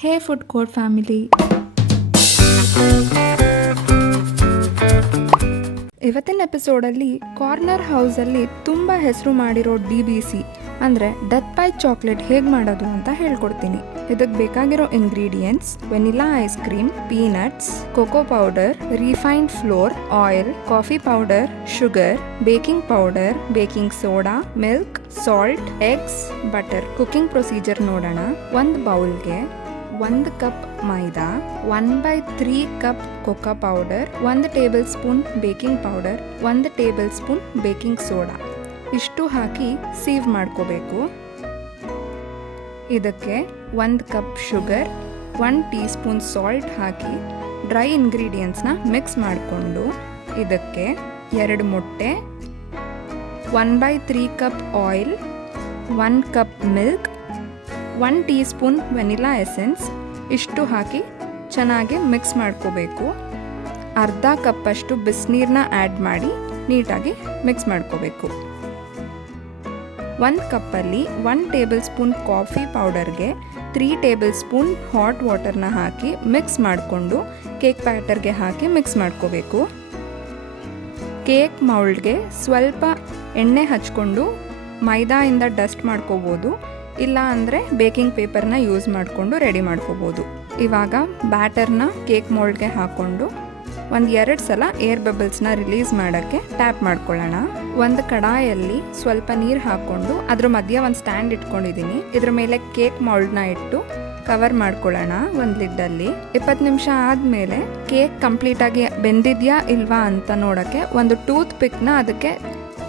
ಹೇ food court family, ಇವತ್ತಿನ ಎಪಿಸೋಡಲ್ಲಿ corner ಹೌಸಲ್ಲಿ ತುಂಬ ಹೆಸರು ಮಾಡಿರೋ DBC ಅಂದರೆ ಡೆತ್ ಬೈ ಚಾಕ್ಲೇಟ್ ಹೇಗೆ ಮಾಡೋದು ಅಂತ ಹೇಳ್ಕೊಡ್ತೀನಿ. ಇದಕ್ಕೆ ಬೇಕಾಗಿರೋ ingredients: vanilla ice cream, peanuts, cocoa powder, refined flour, oil, coffee powder, sugar, baking powder, baking soda, milk, salt, eggs, butter. Cooking procedure ನೋಡೋಣ. ಒಂದು ಬೌಲ್ಗೆ 1 ಕಪ್ ಮೈದಾ, 1/3 cup cocoa powder, 1 table spoon baking powder, 1 table spoon baking soda ಇಷ್ಟು ಹಾಕಿ sieve ಮಾಡ್ಕೋಬೇಕು. ಇದಕ್ಕೆ 1 cup sugar, 1 tea spoon salt ಹಾಕಿ dry ಇಂಗ್ರೀಡಿಯೆಂಟ್ಸ್ನ ಮಿಕ್ಸ್ ಮಾಡಿಕೊಂಡು ಇದಕ್ಕೆ 2 ಮೊಟ್ಟೆ, 1/3 cup oil, 1 cup milk, 1 tea spoon vanilla essence ಇಷ್ಟು ಹಾಕಿ ಚೆನ್ನಾಗಿ ಮಿಕ್ಸ್ ಮಾಡ್ಕೋಬೇಕು. ಅರ್ಧ ಕಪ್ಪಷ್ಟು ಬಿಸಿನೀರನ್ನ ಆ್ಯಡ್ ಮಾಡಿ ನೀಟಾಗಿ ಮಿಕ್ಸ್ ಮಾಡ್ಕೋಬೇಕು. 1 ಕಪ್ಪಲ್ಲಿ 1 ಟೇಬಲ್ ಸ್ಪೂನ್ ಕಾಫಿ ಪೌಡರ್ಗೆ 3 ಟೇಬಲ್ ಸ್ಪೂನ್ ಹಾಟ್ ವಾಟರ್ನ ಹಾಕಿ ಮಿಕ್ಸ್ ಮಾಡಿಕೊಂಡು ಕೇಕ್ ಬ್ಯಾಟರ್ಗೆ ಹಾಕಿ ಮಿಕ್ಸ್ ಮಾಡ್ಕೋಬೇಕು. ಕೇಕ್ ಮೌಲ್ಡ್ಗೆ ಸ್ವಲ್ಪ ಎಣ್ಣೆ ಹಚ್ಕೊಂಡು ಮೈದಾಯಿಂದ ಡಸ್ಟ್ ಮಾಡ್ಕೋಬೋದು, ಇಲ್ಲ ಅಂದರೆ ಬೇಕಿಂಗ್ ಪೇಪರ್ನ ಯೂಸ್ ಮಾಡಿಕೊಂಡು ರೆಡಿ ಮಾಡ್ಕೋಬೋದು. ಇವಾಗ ಬ್ಯಾಟರ್ನ ಕೇಕ್ ಮೋಲ್ಡ್ಗೆ ಹಾಕ್ಕೊಂಡು 1-2 ಸಲ ಏರ್ ಬಬಲ್ಸ್ನ ರಿಲೀಸ್ ಮಾಡೋಕ್ಕೆ ಟ್ಯಾಪ್ ಮಾಡ್ಕೊಳ್ಳೋಣ. ಒಂದು ಕಡಾಯಲ್ಲಿ ಸ್ವಲ್ಪ ನೀರು ಹಾಕ್ಕೊಂಡು ಅದ್ರ ಮಧ್ಯೆ ಒಂದು ಸ್ಟ್ಯಾಂಡ್ ಇಟ್ಕೊಂಡಿದ್ದೀನಿ. ಇದ್ರ ಮೇಲೆ ಕೇಕ್ ಮೌಲ್ಡ್ನ ಇಟ್ಟು ಕವರ್ ಮಾಡ್ಕೊಳ್ಳೋಣ ಒಂದು ಲಿಡ್ಡಲ್ಲಿ. 20 ನಿಮಿಷ ಆದಮೇಲೆ ಕೇಕ್ ಕಂಪ್ಲೀಟಾಗಿ ಬೆಂದಿದೆಯಾ ಇಲ್ವಾ ಅಂತ ನೋಡೋಕ್ಕೆ ಒಂದು ಟೂತ್ ಪಿಕ್ನ ಅದಕ್ಕೆ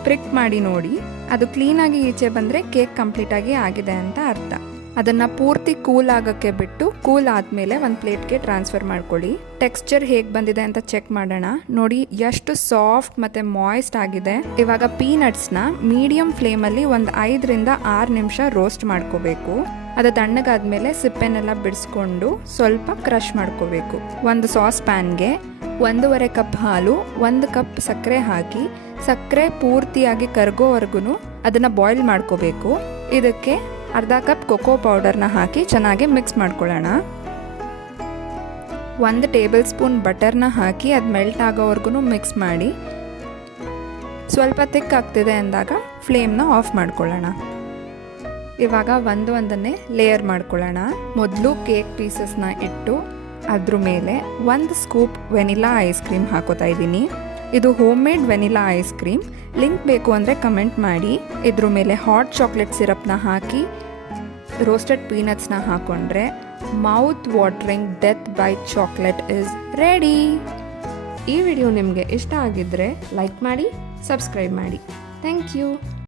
ಪ್ರಿಕ್ ಮಾಡಿ ನೋಡಿ. ಅದು ಕ್ಲೀನಾಗಿ ಈಚೆ ಬಂದರೆ ಕೇಕ್ ಕಂಪ್ಲೀಟಾಗಿ ಆಗಿದೆ ಅಂತ ಅರ್ಥ. ಅದನ್ನು ಪೂರ್ತಿ ಕೂಲ್ ಆಗೋಕ್ಕೆ ಬಿಟ್ಟು ಕೂಲ್ ಆದಮೇಲೆ ಒಂದು ಪ್ಲೇಟ್ಗೆ ಟ್ರಾನ್ಸ್ಫರ್ ಮಾಡ್ಕೊಳ್ಳಿ. ಟೆಕ್ಸ್ಚರ್ ಹೇಗೆ ಬಂದಿದೆ ಅಂತ ಚೆಕ್ ಮಾಡೋಣ. ನೋಡಿ ಎಷ್ಟು ಸಾಫ್ಟ್ ಮತ್ತು ಮಾಯ್ಸ್ಟ್ ಆಗಿದೆ. ಇವಾಗ ಪೀನಟ್ಸ್ನ ಮೀಡಿಯಮ್ ಫ್ಲೇಮಲ್ಲಿ ಒಂದು 5-6 ನಿಮಿಷ ರೋಸ್ಟ್ ಮಾಡ್ಕೋಬೇಕು. ಅದು ತಣ್ಣಗಾದ್ಮೇಲೆ ಸಿಪ್ಪೆನೆಲ್ಲ ಬಿಡಿಸ್ಕೊಂಡು ಸ್ವಲ್ಪ ಕ್ರಷ್ ಮಾಡ್ಕೋಬೇಕು. ಒಂದು ಸಾಸ್ ಪ್ಯಾನ್ಗೆ 1.5 ಕಪ್ ಹಾಲು, 1 ಕಪ್ ಸಕ್ಕರೆ ಹಾಕಿ ಸಕ್ಕರೆ ಪೂರ್ತಿಯಾಗಿ ಕರಗೋವರೆಗೂ ಅದನ್ನು ಬಾಯ್ಲ್ ಮಾಡ್ಕೋಬೇಕು. ಇದಕ್ಕೆ ಅರ್ಧ ಕಪ್ ಕೋಕೋ ಪೌಡರ್ನ ಹಾಕಿ ಚೆನ್ನಾಗಿ ಮಿಕ್ಸ್ ಮಾಡ್ಕೊಳ್ಳೋಣ. 1 ಟೇಬಲ್ ಸ್ಪೂನ್ ಬಟರ್ನ ಹಾಕಿ ಅದು ಮೆಲ್ಟ್ ಆಗೋವರೆಗೂ ಮಿಕ್ಸ್ ಮಾಡಿ ಸ್ವಲ್ಪ ತಿಕ್ ಆಗ್ತಿದೆ ಅಂದಾಗ ಫ್ಲೇಮ್ನ ಆಫ್ ಮಾಡ್ಕೊಳ್ಳೋಣ. ಇವಾಗ ಒಂದನ್ನೇ ಲೇಯರ್ ಮಾಡ್ಕೊಳ್ಳೋಣ. ಮೊದಲು ಕೇಕ್ ಪೀಸಸ್ನ ಇಟ್ಟು ಅದ್ರ ಮೇಲೆ 1 ಸ್ಕೂಪ್ ವೆನಿಲಾ ಐಸ್ ಕ್ರೀಮ್ ಹಾಕೋತಾ ಇದ್ದೀನಿ. ಇದು home made vanilla ice cream. Link ಬೇಕು ಅಂದರೆ ಕಮೆಂಟ್ ಮಾಡಿ. ಇದ್ರ ಮೇಲೆ ಹಾಟ್ ಚಾಕ್ಲೇಟ್ ಸಿರಪ್ನ ಹಾಕಿ ರೋಸ್ಟೆಡ್ ಪೀನಟ್ಸ್ನ ಹಾಕೊಂಡ್ರೆ mouth watering death by chocolate is ready. ಈ ವಿಡಿಯೋ ನಿಮಗೆ ಇಷ್ಟ ಆಗಿದ್ದರೆ ಲೈಕ್ ಮಾಡಿ, ಸಬ್ಸ್ಕ್ರೈಬ್ ಮಾಡಿ. Thank you.